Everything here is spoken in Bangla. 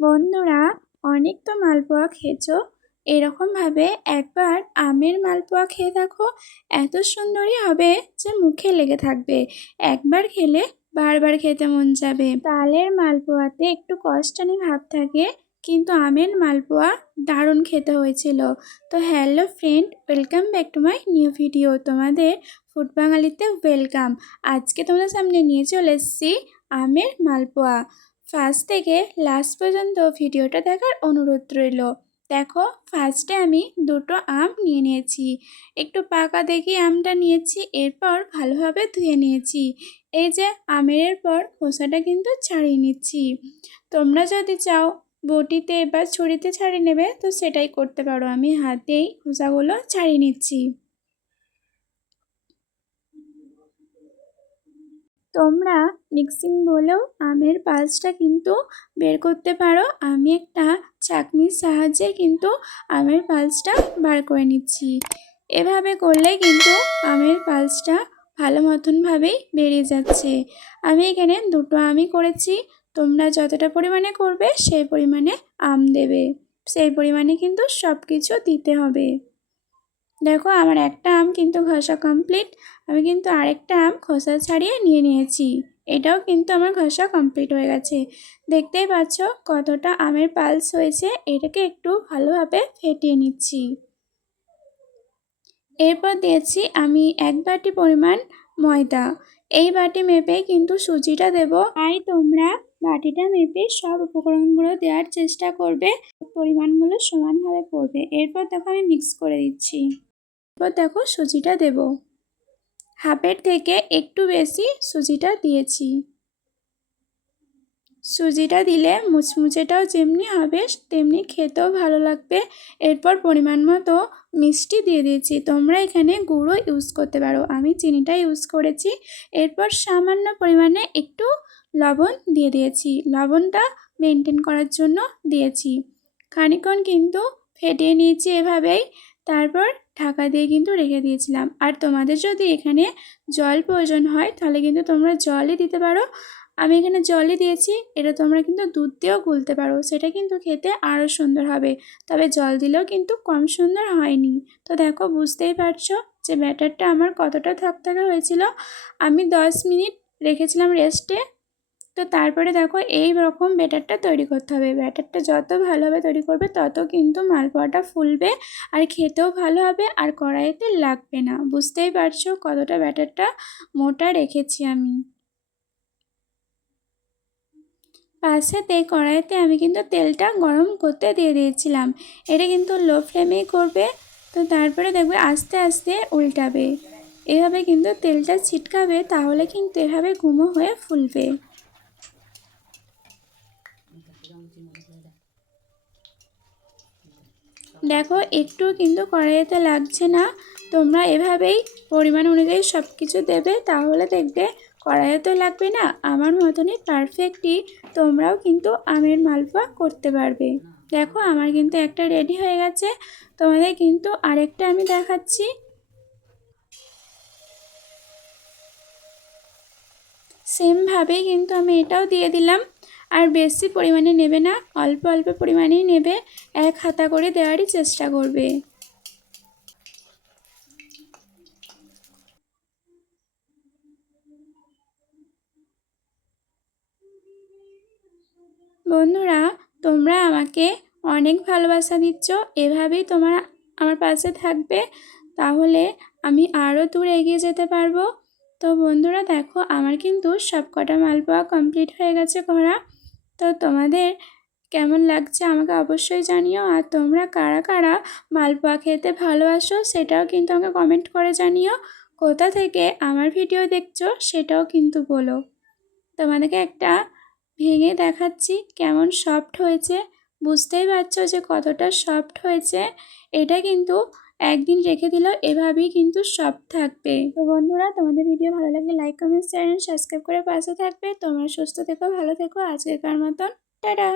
বন্ধুরা, অনেক তো মালপোয়া খেয়েছো? এরকমভাবে একবার আমের মালপোয়া খেয়ে দেখো, এত সুন্দরই হবে যে মুখে লেগে থাকবে। একবার খেলে বারবার খেতে মন যাবে। তালের মালপোয়াতে একটু কষ্টানি ভাব থাকে, কিন্তু আমের মালপোয়া দারুণ খেতে হয়েছিল। তো hello friend welcome back to my new video তোমাদের ফুড বাঙালিতে ওয়েলকাম আজকে তোমাদের সামনে নিয়ে চলে এসেছি আমের মালপোয়া। ফার্স্ট থেকে লাস্ট পর্যন্ত ভিডিওটা দেখার অনুরোধ রইল। দেখো, ফার্স্টে আমি দুটো আম নিয়ে নিয়েছি। একটু পাকা দেখি আমটা নিয়েছি, এরপর ভালোভাবে ধুয়ে নিয়েছি। এই যে আমের পর খোসাটা কিন্তু ছাড়িয়ে নিচ্ছি। তোমরা যদি চাও বটিতে বা ছুরিতে ছাড়িয়ে নেবে, তো সেটাই করতে পারো। আমি হাতেই খোসাগুলো ছাড়িয়ে নিচ্ছি। তোমরা মিক্সিং বলেও আমের পালসটা কিন্তু বের করতে পারো। আমি একটা চাকনির সাহায্যে কিন্তু আমের পালসটা বার করে নিচ্ছি। এভাবে করলে কিন্তু আমের পালসটা ভালো মতনভাবেই বেরিয়ে যাচ্ছে। আমি এখানে দুটো আমই করেছি। তোমরা যতটা পরিমাণে করবে, সেই পরিমাণে আম দেবে। সেই পরিমাণে কিন্তু সব কিছু দিতে হবে। দেখো আমার একটা আম কিন্তু ঘষা কমপ্লিট আমি কিন্তু আরেকটা আম খোসা ছাড়িয়ে নিয়ে নিয়েছি। এটাও কিন্তু আমার ঘষা কমপ্লিট হয়ে গেছে। দেখতেই পাচ্ছ কতটা আমের পালস হয়েছে, এটাকে একটু ভালোভাবে ফেটিয়ে নিচ্ছি। এরপর দিয়েছি আমি এক বাটি পরিমাণ ময়দা। এই বাটি মেপে কিন্তু সুজিটা দেব। তাই তোমরা বাটিটা মেপে সব উপকরণগুলো দেওয়ার চেষ্টা করবে, পরিমাণগুলো সমানভাবে পড়বে। এরপর দেখো আমি মিক্স করে দিচ্ছি। এরপর দেখো সুজিটা দেব। হাফের থেকে একটু বেশি সুজিটা দিয়েছি। সুজিটা দিলে মুচমুচেটাও যেমনি হবে, তেমনি খেতেও ভালো লাগবে। এরপর পরিমাণ মতো মিষ্টি দিয়ে দিয়েছি। তোমরা এখানে গুঁড়ো ইউজ করতে পারো। আমি চিনিটা ইউজ করেছি। এরপর সামান্য পরিমাণে একটু লবণ দিয়ে দিয়েছি। লবণটা মেনটেন করার জন্য দিয়েছি। খানিক্ষণ কিন্তু ফেটিয়ে নিয়েছি এভাবেই। তারপর ঢাকা দিয়ে কিন্তু রেখে দিয়েছিলাম। আর তোমাদের যদি এখানে জল প্রয়োজন হয়, তাহলে কিন্তু তোমরা জলই দিতে পারো। আমি এখানে জলই দিয়েছি, এটা তোমরা কিন্তু দুধ দিয়েও গুলতে পারো। সেটা কিন্তু খেতে আরও সুন্দর হবে। তবে জল দিলেও কিন্তু কম সুন্দর হয়নি। তো দেখো, বুঝতেই পারছ যে ব্যাটারটা আমার কতটা থকথকে হয়েছিল। আমি দশ মিনিট রেখেছিলাম রেস্টে তো তারপরে দেখো এই রকম ব্যাটারটা তৈরি করতে হবে। ব্যাটারটা যত ভালোভাবে তৈরি করবে, তত কিন্তু মালপোয়াটা ফুলবে আর খেতেও ভালো হবে আর কড়াইতে লাগবে না। বুঝতেই পারছ কতটা ব্যাটারটা মোটা রেখেছি আমি। পাশেতে কড়াইতে আমি কিন্তু তেলটা গরম করতে দিয়ে দিয়েছিলাম। এটা কিন্তু লো ফ্লেমেই করবে। তো তারপরে দেখবে আস্তে আস্তে উল্টাবে। এভাবে কিন্তু তেলটা ছিটকাবে, তাহলে কিন্তু এভাবে গুঁমো হয়ে ফুলবে। দেখো, একটু কিন্তু কড়াইতে লাগছে না। তোমরা এভাবেই পরিমাণ অনুযায়ী সব কিছু দেবে, তাহলে দেখবে কড়াইতেও লাগবে না। আমার মতনই পারফেক্টই তোমরাও কিন্তু আমের মালপোয়া করতে পারবে। দেখো, আমার কিন্তু একটা রেডি হয়ে গেছে। তোমাদের কিন্তু আরেকটা আমি দেখাচ্ছি। সেমভাবেই কিন্তু আমি এটাও দিয়ে দিলাম। আর বেশি পরিমাণে নেবে না, অল্প অল্প পরিমাণেই নেবে, এক হাতা করে দেওয়ারই চেষ্টা করবে। বন্ধুরা, তোমরা আমাকে অনেক ভালোবাসা দিচ্ছ, এভাবেই তোমরা আমার পাশে থাকবে, তাহলে আমি আরও দূর এগিয়ে যেতে পারব। তো বন্ধুরা, দেখো, আমার কিন্তু সব কটা মালপোয়া কমপ্লিট হয়ে গেছে করা। তো তোমাদের কেমন লাগছে আমাকে অবশ্যই জানিও। আর তোমরা কারা কারা মালপোয়া খেতে ভালোবাসো সেটাও কিন্তু আমাকে কমেন্ট করে জানিও। কোথা থেকে আমার ভিডিও দেখছ সেটাও কিন্তু বলো। তোমাদেরকে একটা ভেঙে দেখাচ্ছি কেমন সফট হয়েছে। বুঝতেই পারছ যে কতটা সফট হয়েছে। এটা কিন্তু একদিন রেখে দিলেও এভাবেই কিন্তু সব থাকবে। তো বন্ধুরা, তোমাদের ভিডিও ভালো লাগলে লাইক কমেন্ট চ্যানেল সাবস্ক্রাইব করে পাশে থাকবে। তোমরা সুস্থ থেকো, ভালো থেকো। আজকের মতন? টাটা!